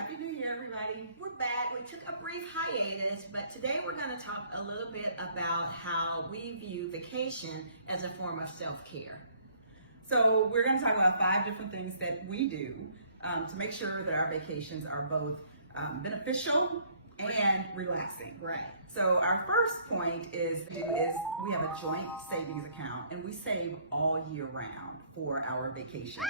Happy New Year, everybody. We're back. We took a brief hiatus, but today we're going to talk a little bit about how we view vacation as a form of self-care. So we're going to talk about 5 different things that we do to make sure that our vacations are both beneficial and relaxing. Right. So our first point is we have a joint savings account and we save all year round for our vacations.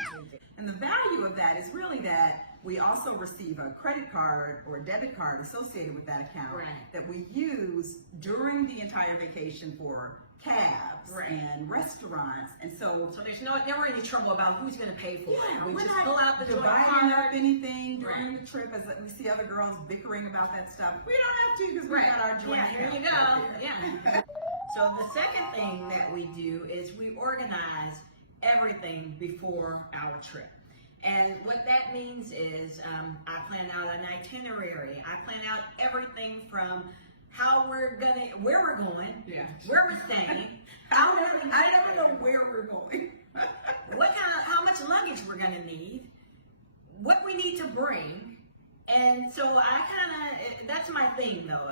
And the value of that is really that we also receive a credit card or a debit card associated with that account that we use during the entire vacation for cabs and restaurants. And so there's never any trouble about who's going to pay for it. We we're just not pull out the joint dividing card. up anything during the trip as we see other girls bickering about that stuff. We don't have to because we got our joint Yeah, here you account go. right there. Yeah. So the second thing that we do is we organize everything before our trip. And what that means is I plan out an itinerary. I plan out everything from where we're going, where we're staying. I never know where we're going. How much luggage we're gonna need, what we need to bring. And so that's my thing though.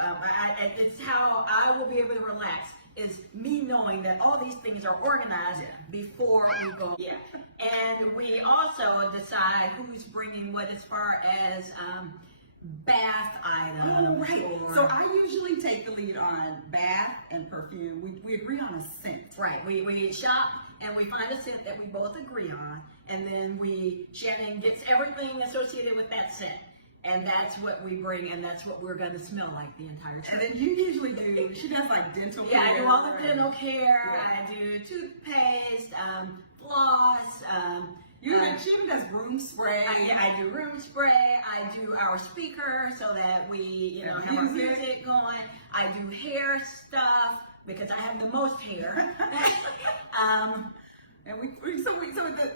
It's how I will be able to relax, is me knowing that all these things are organized before we go. Yeah. And we also decide who's bringing what as far as bath items. Oh, right. So I usually take the lead on bath and perfume. We agree on a scent. Right. We shop and we find a scent that we both agree on, and then Shannon gets everything associated with that scent. And that's what we bring, and that's what we're going to smell like the entire trip. And then you usually do, she does like dental care. Yeah, I do all the dental care. I do toothpaste, floss. She even does room spray. I do room spray. I do our speaker so that we, have our music going. I do hair stuff because I have the most hair. And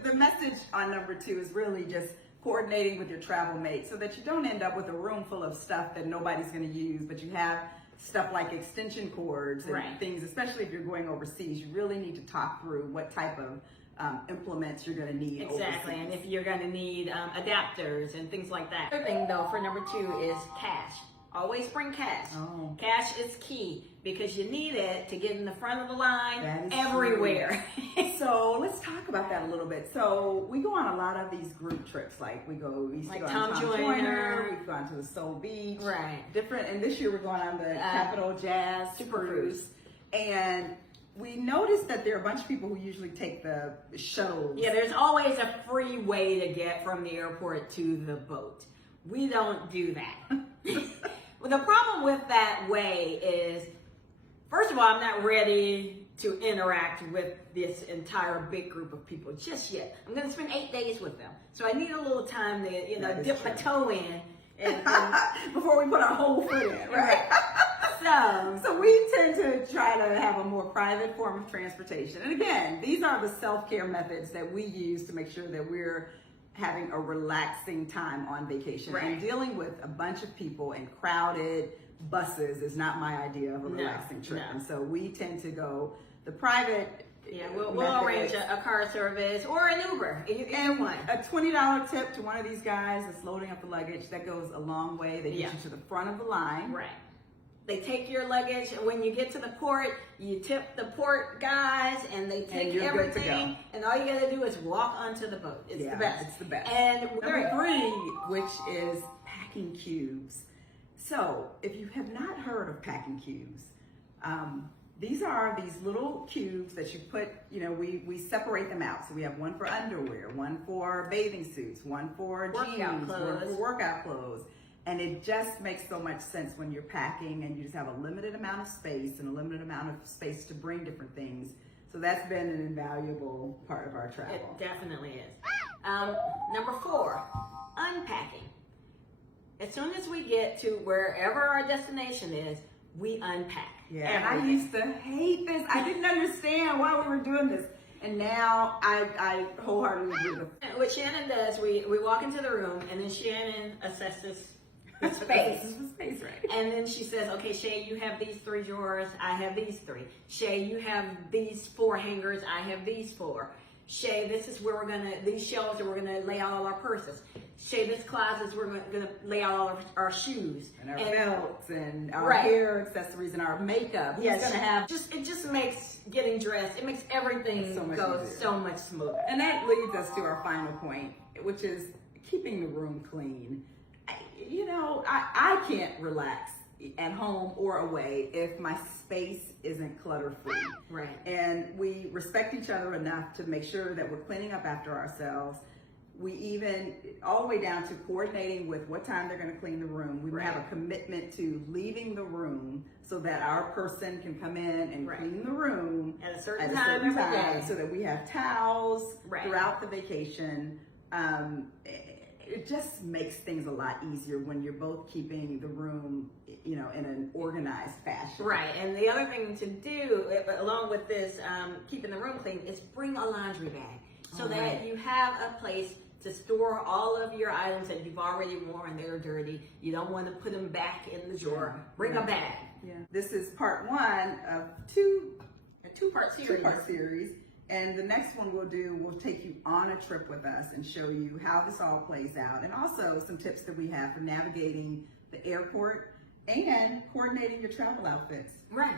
the message on number 2 is really just coordinating with your travel mate so that you don't end up with a room full of stuff that nobody's going to use, but you have stuff like extension cords and things, especially if you're going overseas. You really need to talk through what type of implements you're going to need. Exactly, overseas. and if you're going to need adapters and things like that. Other thing though for number 2 is cash. Always bring cash. Oh. Cash is key because you need it to get in the front of the line That is everywhere. So let's talk about that a little bit. So we go on a lot of these group trips. Like we used to go on Tom Joyner. We've gone to the Soul Beach. Right. And this year we're going on the Capital Jazz Cruise. And we noticed that there are a bunch of people who usually take the shuttles. Yeah, there's always a free way to get from the airport to the boat. We don't do that. Well, the problem with that way is, first of all, I'm not ready to interact with this entire big group of people just yet. I'm going to spend 8 days with them. So I need a little time to, dip my toe in. And before we put our whole foot in, right? So we tend to try to have a more private form of transportation. And again, these are the self-care methods that we use to make sure that we're having a relaxing time on vacation. And dealing with a bunch of people in crowded buses is not my idea of a relaxing trip. And so we tend to go the private. Yeah, we'll arrange a car service or an Uber. And a $20 tip to one of these guys that's loading up the luggage, that goes a long way. They get you to the front of the line. Right. They take your luggage, and when you get to the port, you tip the port guys, and they take everything, and all you gotta do is walk onto the boat. It's the best. It's the best. And number 3, which is packing cubes. So if you have not heard of packing cubes, these are these little cubes that you put, we separate them out. So we have one for underwear, one for bathing suits, one for jeans, one for workout clothes. And it just makes so much sense when you're packing and you just have a limited amount of space and a limited amount of space to bring different things. So that's been an invaluable part of our travel. It definitely is. Number 4, unpacking. As soon as we get to wherever our destination is, we unpack. Yeah, and I used to hate this. I didn't understand why we were doing this. And now I wholeheartedly do it. What Shannon does, we walk into the room, and then Shannon assesses the space. This is the space, right? And then she says, okay, Shay, you have these 3 drawers. I have these 3. Shay, you have these 4 hangers. I have these 4. Shay, this is where these shelves that we're gonna lay out all our purses. Shay, this closet is where we're gonna lay out all of our shoes. And our belts and our Right. hair accessories and our makeup. Yes, It's gonna have, it just makes getting dressed, it makes everything So much go easier. so much smoother. and that leads us to our final point, which is keeping the room clean. I can't relax at home or away if my space isn't clutter-free. Right. And we respect each other enough to make sure that we're cleaning up after ourselves. We even, all the way down to coordinating with what time they're gonna clean the room. We Right. have a commitment to leaving the room so that our person can come in and Right. clean the room At a certain at a time certain every time, day. so that we have towels Right. throughout the vacation. It just makes things a lot easier when you're both keeping the room, in an organized fashion. Right, and the other thing to do, along with this, keeping the room clean, is bring a laundry bag so that Right. you have a place to store all of your items that you've already worn. They're dirty. You don't want to put them back in the drawer. Bring a bag. Yeah. This is part one of A two-part series. two-part series. And the next one we'll take you on a trip with us and show you how this all plays out. And also some tips that we have for navigating the airport and coordinating your travel outfits. Right.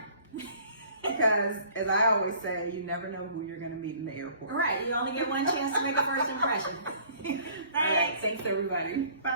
Because, as I always say, you never know who you're going to meet in the airport. Right. You only get one chance to make a first impression. All right. Thanks. Thanks, everybody. Bye.